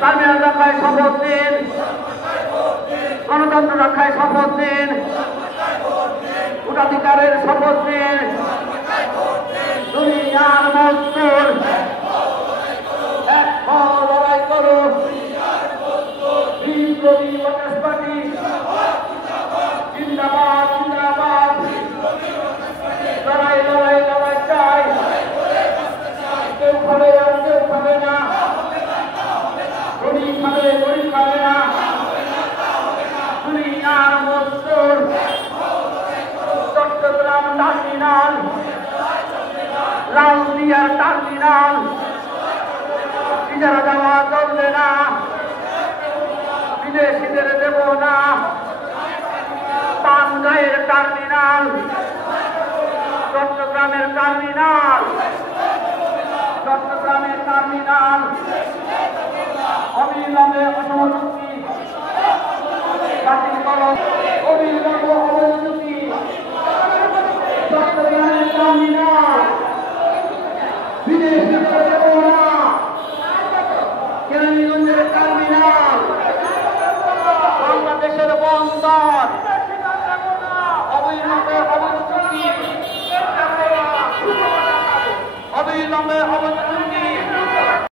Terminal রক্ষায় শপথ নিন, গণতন্ত্র রক্ষায় শপথ নিন, ভোটাধিকারের শপথ নিন। দুনিয়ার মজদুর এক হও, লড়াই করো। বিপ্লবী ওয়ার্কার্স পার্টি জিন্দাবাদ, জিন্দাবাদ। লড়াই লড়াই লড়াই চাই, কেউ খাবে আর কেউ খাবে না, গরিব খাবে গরিব খাবে না। দুনিয়ার মজদুর চট্টগ্রাম টার্মিনাল, লালদিয়ার টার্মিনাল, ইজারা দেওয়া চলবে না, বিদেশিদের দেব না। পানগাঁয়ের টার্মিনাল, চট্টগ্রামের টার্মিনাল, চট্টগ্রামের টার্মিনাল অবিলম্বে অসমচুক্তি বাতিল করো, অবিলম্বে অবচুক্তি। চট্টগ্রামের টার্মিনাল বিদেশিদের দেব না, কেরানীগঞ্জের টার্মিনাল বাংলাদেশের বন্দর।